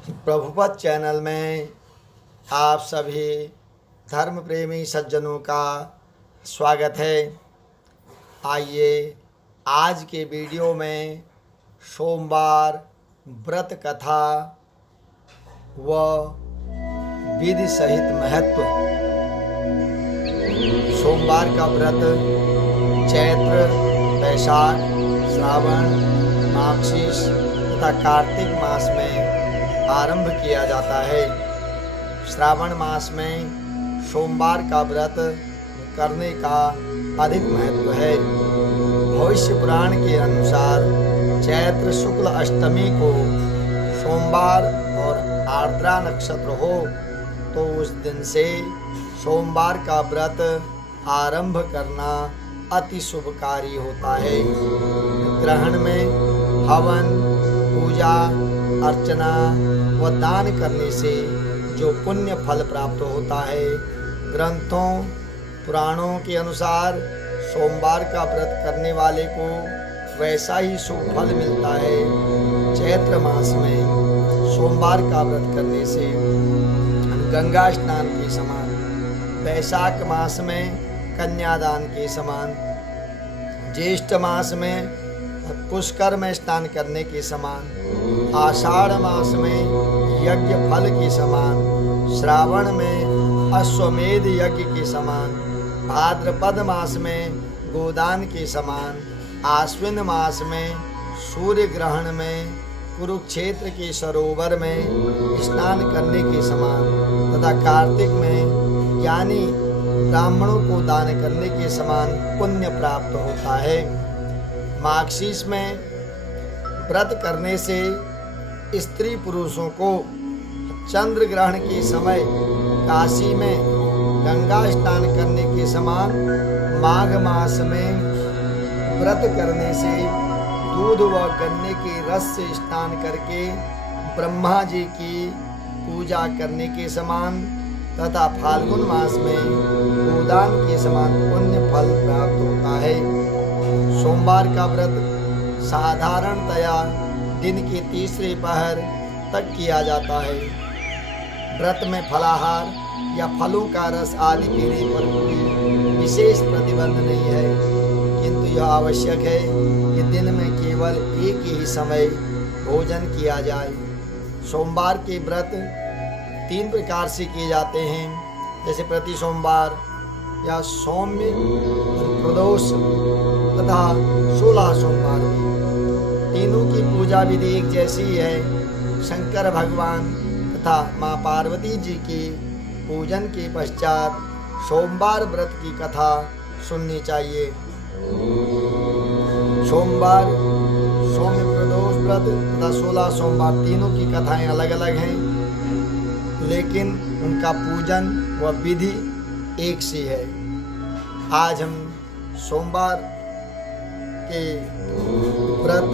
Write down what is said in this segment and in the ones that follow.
Prabhupad channel में आप सभी धर्म प्रेमी सज्जनों का स्वागत है। आइए आज के वीडियो में सोमवार व्रत कथा व विधि सहित महत्व। सोमवार का व्रत चैत्र, वैशाख, श्रावण, माघशीष तथा कार्तिक मास में आरंभ किया जाता है। श्रावण मास में सोमवार का व्रत करने का अधिक महत्व है। भविष्य पुराण के अनुसार चैत्र शुक्ल अष्टमी को सोमवार और आर्द्रा नक्षत्र हो तो उस दिन से सोमवार का व्रत आरंभ करना अति शुभकारी होता है। ग्रहण में हवन, पूजा, अर्चना व दान करने से जो पुण्य फल प्राप्त होता है, ग्रंथों पुराणों के अनुसार सोमवार का व्रत करने वाले को वैसा ही शुभ फल मिलता है। चैत्र मास में सोमवार का व्रत करने से गंगा स्नान के समान, वैशाख मास में कन्यादान के समान, ज्येष्ठ मास में पुष्कर में स्नान करने के समान, आषाढ़ मास में यज्ञ फल के समान, श्रावण में अश्वमेध यज्ञ के समान, भाद्रपद मास में गोदान के समान, आश्विन मास में सूर्य ग्रहण में कुरुक्षेत्र के सरोवर में स्नान करने के समान तथा कार्तिक में ज्ञानी ब्राह्मणों को दान करने के समान पुण्य प्राप्त होता है। माघशीष में व्रत करने से स्त्री पुरुषों को चंद्र ग्रहण के समय काशी में गंगा स्नान करने के समान माघ मास में व्रत करने से दूध व गन्ने के रस से स्नान करके ब्रह्मा जी की पूजा करने के समान तथा फाल्गुन मास में गोदान के समान पुण्य फल प्राप्त होता है। सोमवार का व्रत साधारणतया दिन के तीसरे पहर तक किया जाता है। व्रत में फलाहार या फलों का रस आदि पीने पर कोई विशेष प्रतिबंध नहीं है, किंतु यह आवश्यक है कि दिन में केवल एक ही समय भोजन किया जाए। सोमवार के व्रत 3 प्रकार से किए जाते हैं, जैसे प्रति सोमवार या सौम्य, प्रदोष तथा 16 सोमवार में। तीनों की पूजा विधि एक जैसी है। शंकर भगवान तथा माँ पार्वती जी के पूजन के पश्चात सोमवार व्रत की कथा सुननी चाहिए। सोमवार, सौम्य, प्रदोष व्रत तथा 16 सोमवार तीनों की कथाएं अलग अलग हैं, लेकिन उनका पूजन व विधि एक सी है। आज हम सोमवार के व्रत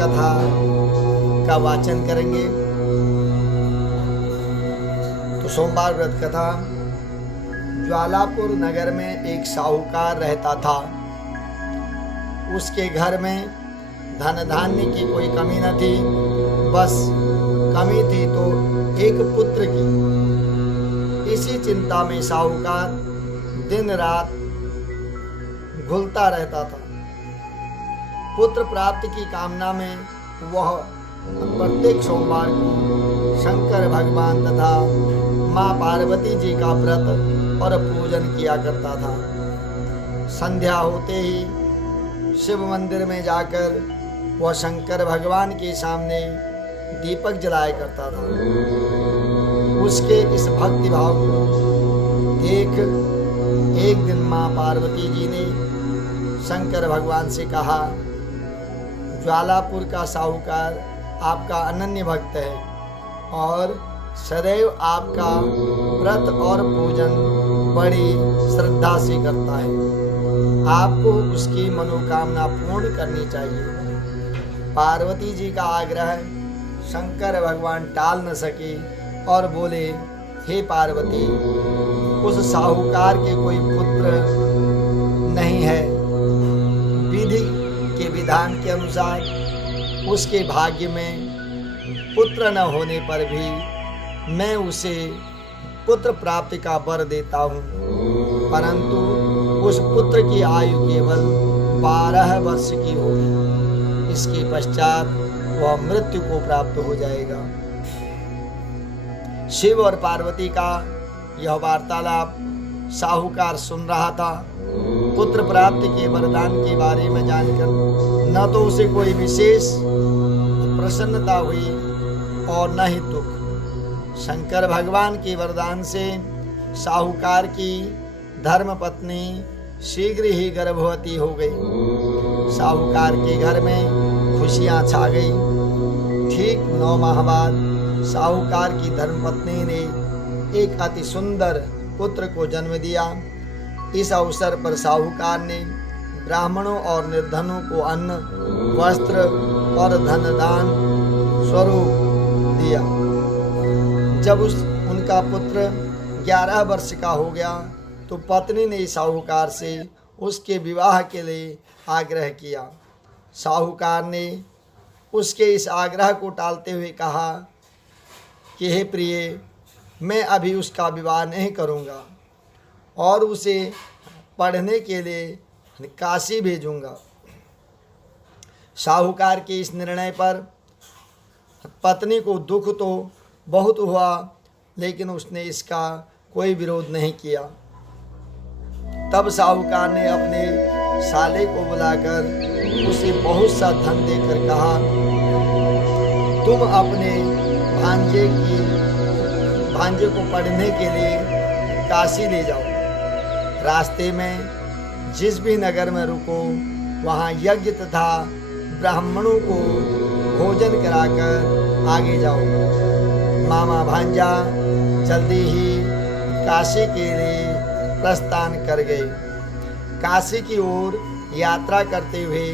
कथा का वाचन करेंगे। तो सोमवार व्रत कथा। ज्वालापुर नगर में एक साहूकार रहता था। उसके घर में धन धान्य की कोई कमी न थी, बस कमी थी तो एक पुत्र की। इसी चिंता में साहूकार दिन रात घुलता रहता था। पुत्र प्राप्ति की कामना में वह प्रत्येक सोमवार को शंकर भगवान तथा माँ पार्वती जी का व्रत और पूजन किया करता था। संध्या होते ही शिव मंदिर में जाकर वह शंकर भगवान के सामने दीपक जलाया करता था। उसके इस भक्ति भाव को देख एक दिन माँ पार्वती जी ने शंकर भगवान से कहा, ज्वालापुर का साहूकार आपका अनन्य भक्त है और सदैव आपका व्रत और पूजन बड़ी श्रद्धा से करता है। आपको उसकी मनोकामना पूर्ण करनी चाहिए। पार्वती जी का आग्रह शंकर भगवान टाल न सके और बोले, हे पार्वती, उस साहूकार के कोई पुत्र नहीं है। विधि के विधान के अनुसार उसके भाग्य में पुत्र न होने पर भी मैं उसे पुत्र प्राप्ति का वर देता हूँ, परंतु उस पुत्र की आयु केवल 12 वर्ष की होगी। इसके पश्चात वह मृत्यु को प्राप्त हो जाएगा। शिव और पार्वती का यह वार्तालाप साहूकार सुन रहा था। पुत्र प्राप्ति के वरदान के बारे में जानकर न तो उसे कोई विशेष प्रसन्नता हुई और न ही दुख। शंकर भगवान के वरदान से साहूकार की धर्मपत्नी शीघ्र ही गर्भवती हो गई। साहूकार के घर में खुशियां छा गई। ठीक 9 माह बाद साहूकार की धर्मपत्नी ने एक अति सुंदर पुत्र को जन्म दिया। इस अवसर पर साहूकार ने ब्राह्मणों और निर्धनों को अन्न, वस्त्र और धन दान स्वरूप दिया। जब उनका पुत्र 11 वर्ष का हो गया तो पत्नी ने साहूकार से उसके विवाह के लिए आग्रह किया। साहूकार ने उसके इस आग्रह को टालते हुए कहा कि हे प्रिय, मैं अभी उसका विवाह नहीं करूँगा और उसे पढ़ने के लिए काशी भेजूँगा। साहूकार के इस निर्णय पर पत्नी को दुख तो बहुत हुआ, लेकिन उसने इसका कोई विरोध नहीं किया। तब साहूकार ने अपने साले को बुलाकर उसे बहुत सा धन देकर कहा, तुम अपने भांजे को पढ़ने के लिए काशी ले जाओ। रास्ते में जिस भी नगर में रुको वहाँ यज्ञ तथा ब्राह्मणों को भोजन कराकर आगे जाओ। मामा भांजा जल्दी ही काशी के लिए प्रस्थान कर गए। काशी की ओर यात्रा करते हुए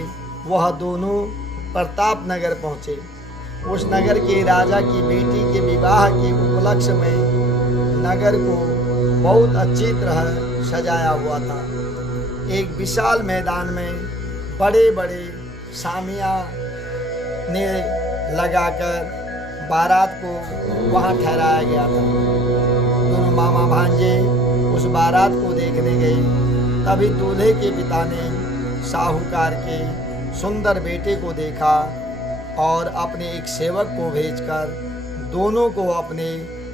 वह दोनों प्रताप नगर पहुँचे। उस नगर के राजा की बेटी के विवाह के उपलक्ष्य में नगर को बहुत अच्छी तरह सजाया हुआ था। एक विशाल मैदान में बड़े बड़े शामियाने लगाकर बारात को वहां ठहराया गया था। दोनों मामा भांजे उस बारात को देखने गए। तभी दूल्हे के पिता ने साहूकार के सुंदर बेटे को देखा और अपने एक सेवक को भेजकर दोनों को अपने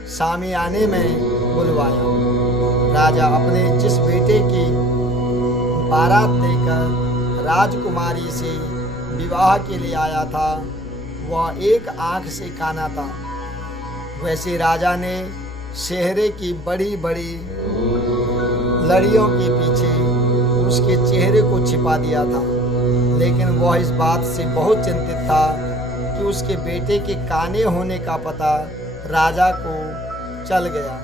शामियाने में बुलवाया। राजा अपने जिस बेटे की बारात देकर राजकुमारी से विवाह के लिए आया था वह एक आंख से काना था। वैसे राजा ने सेहरे की बड़ी बड़ी लड़ियों के पीछे उसके चेहरे को छिपा दिया था, लेकिन वह इस बात से बहुत चिंतित था कि उसके बेटे के काने होने का पता राजा को चल गया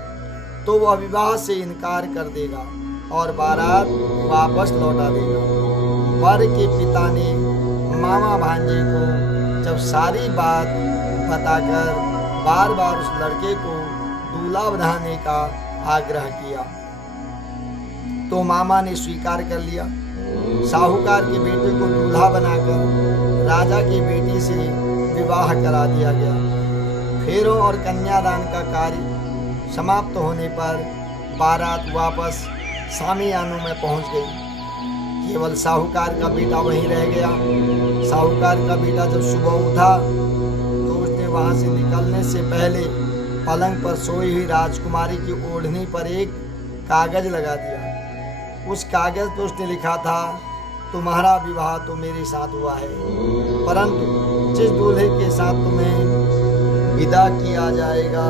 तो वह विवाह से इनकार कर देगा और बारात वापस लौटा देगा। वर के पिता ने मामा भांजे को जब सारी बात बताकर बार बार उस लड़के को दूल्हा बनाने का आग्रह किया तो मामा ने स्वीकार कर लिया। साहूकार के बेटे को दूल्हा बनाकर राजा की बेटी से विवाह करा दिया गया। फेरों और कन्यादान का कार्य समाप्त होने पर बारात वापस शामियानों में पहुंच गई। केवल साहूकार का बेटा वहीं रह गया। साहूकार का बेटा जब सुबह उठा तो उसने वहां से निकलने से पहले पलंग पर सोई हुई राजकुमारी की ओढ़नी पर एक कागज लगा दिया। उस कागज पर उसने लिखा था, तुम्हारा विवाह तो मेरे साथ हुआ है, परंतु जिस दूल्हे के साथ तुम्हें विदा किया जाएगा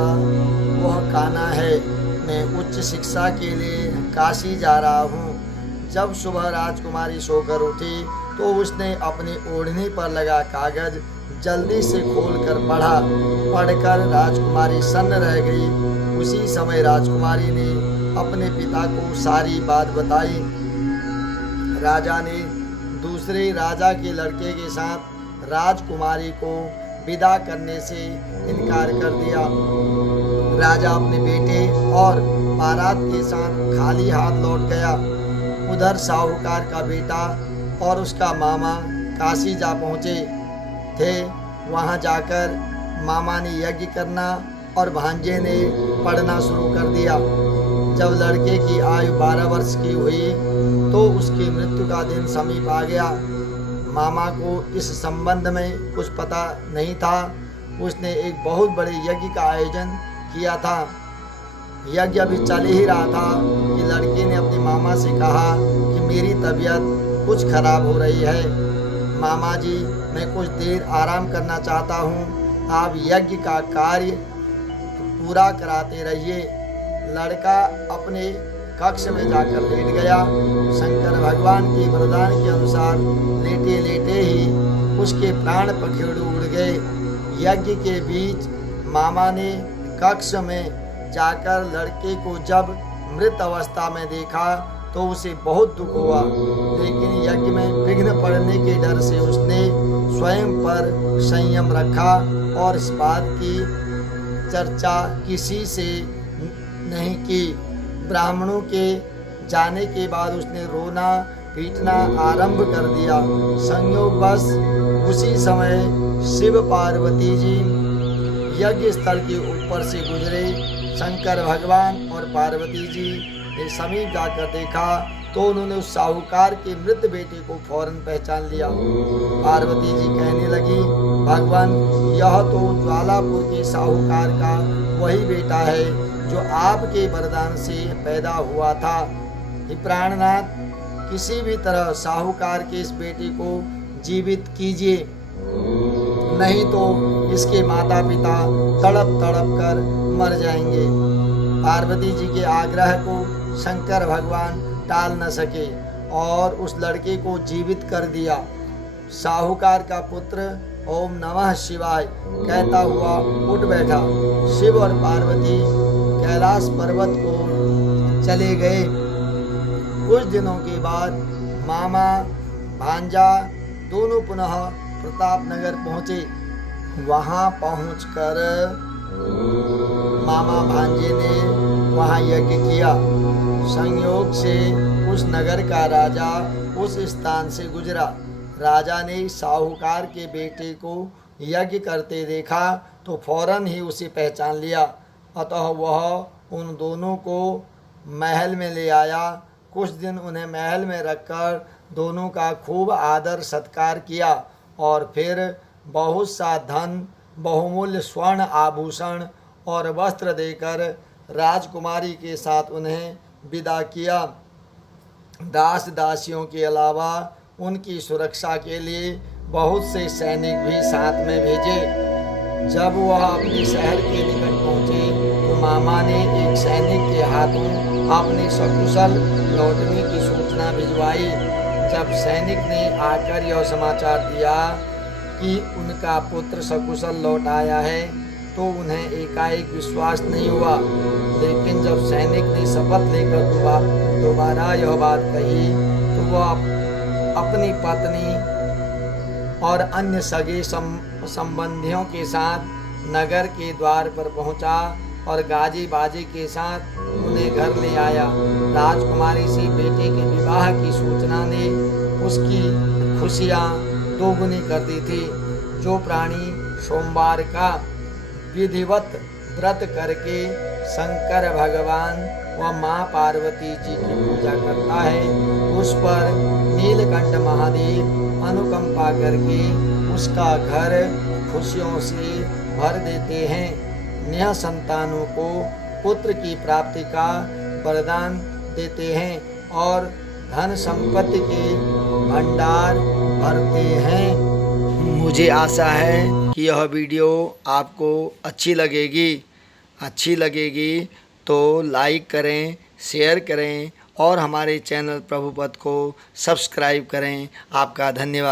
वह काना है। मैं उच्च शिक्षा के लिए काशी जा रहा हूँ। जब सुबह राजकुमारी सोकर उठी तो उसने अपनी ओढ़नी पर लगा कागज जल्दी से खोलकर पढ़ा। पढ़कर राजकुमारी सन्न रह गई। उसी समय राजकुमारी ने अपने पिता को सारी बात बताई। राजा ने दूसरे राजा के लड़के के साथ राजकुमारी को विदा करने से इनकार कर दिया। राजा अपने बेटे और बारात के साथ खाली हाथ लौट गया। उधर साहूकार का बेटा और उसका मामा काशी जा पहुँचे थे। वहाँ जाकर मामा ने यज्ञ करना और भांजे ने पढ़ना शुरू कर दिया। जब लड़के की आयु 12 वर्ष की हुई तो उसकी मृत्यु का दिन समीप आ गया। मामा को इस संबंध में कुछ पता नहीं था। उसने एक बहुत बड़े यज्ञ का आयोजन किया था। यज्ञ अभी चल ही रहा था कि लड़के ने अपने मामा से कहा कि मेरी तबीयत कुछ खराब हो रही है। मामा जी, मैं कुछ देर आराम करना चाहता हूँ, आप यज्ञ का कार्य पूरा कराते रहिए। लड़का अपने कक्ष में जाकर लेट गया। शंकर भगवान के वरदान के अनुसार लेटे लेटे ही उसके प्राण पखेरु उड़ गए। यज्ञ के बीच मामा ने कक्ष में जाकर लड़के को जब मृत अवस्था में देखा तो उसे बहुत दुख हुआ, लेकिन यज्ञ में विघ्न पड़ने के डर से उसने स्वयं पर संयम रखा और इस बात की चर्चा किसी से नहीं की। ब्राह्मणों के जाने के बाद उसने रोना पीटना आरंभ कर दिया। संयोगवश उसी समय शिव पार्वती जी यज्ञ स्थल के ऊपर से गुजरे। शंकर भगवान और पार्वती जी ने समीप जाकर देखा तो उन्होंने उस साहूकार के मृत बेटे को फौरन पहचान लिया। पार्वती जी कहने लगी, भगवान, यह तो ज्वालापुर के साहूकार का वही बेटा है जो आपके वरदान से पैदा हुआ था। हे प्राणनाथ, किसी भी तरह साहूकार के इस बेटे को जीवित कीजिए, नहीं तो इसके माता पिता तड़प तड़प कर मर जाएंगे। पार्वती जी के आग्रह को शंकर भगवान टाल न सके और उस लड़के को जीवित कर दिया। साहूकार का पुत्र ओम नमः शिवाय कहता हुआ उठ बैठा। शिव और पार्वती कैलाश पर्वत को चले गए। कुछ दिनों के बाद मामा भांजा दोनों पुनः प्रतापनगर पहुँचे। वहाँ पहुंचकर मामा भांजे ने वहाँ यज्ञ किया। संयोग से उस नगर का राजा उस स्थान से गुजरा। राजा ने साहूकार के बेटे को यज्ञ करते देखा तो फौरन ही उसे पहचान लिया। अतः वह उन दोनों को महल में ले आया। कुछ दिन उन्हें महल में रखकर दोनों का खूब आदर सत्कार किया और फिर बहुत सा धन, बहुमूल्य स्वर्ण आभूषण और वस्त्र देकर राजकुमारी के साथ उन्हें विदा किया। दास दासियों के अलावा उनकी सुरक्षा के लिए बहुत से सैनिक भी साथ में भेजे। जब वह अपने शहर के निकट पहुँचे तो मामा ने एक सैनिक के हाथों अपने सकुशल लौटने की सूचना भिजवाई। जब सैनिक ने आकर यह समाचार दिया कि उनका पुत्र सकुशल लौट आया है तो उन्हें एकाएक विश्वास नहीं हुआ। लेकिन जब सैनिक ने शपथ लेकर दोबारा यह बात कही तो वह अपनी पत्नी और अन्य सगे संबंधियों के साथ नगर के द्वार पर पहुंचा और गाजी बाजी के साथ उन्हें घर ले आया। राजकुमारी से बेटे के विवाह की सूचना ने उसकी खुशियाँ दोगुनी कर दी थी। जो प्राणी सोमवार का विधिवत व्रत करके शंकर भगवान व माँ पार्वती जी की पूजा करता है, उस पर नीलकंठ महादेव अनुकंपा करके उसका घर खुशियों से भर देते हैं। नेह संतानों को पुत्र की प्राप्ति का वरदान देते हैं और धन संपत्ति के भंडार भरते हैं। मुझे आशा है कि यह वीडियो आपको अच्छी लगेगी तो लाइक करें, शेयर करें और हमारे चैनल प्रभुपद को सब्सक्राइब करें। आपका धन्यवाद।